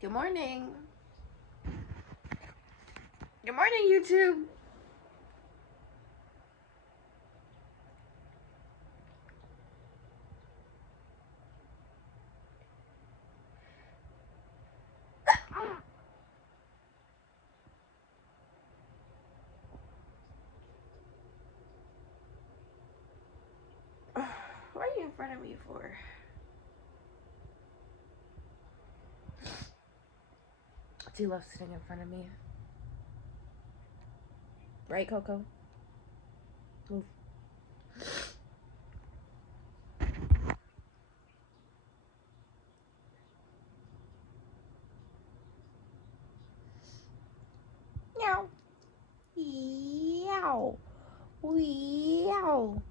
Good morning. Good morning, YouTube. What are you in front of me for? Do you love sitting in front of me? Right, Coco? Move. Meow. Meow. Meow.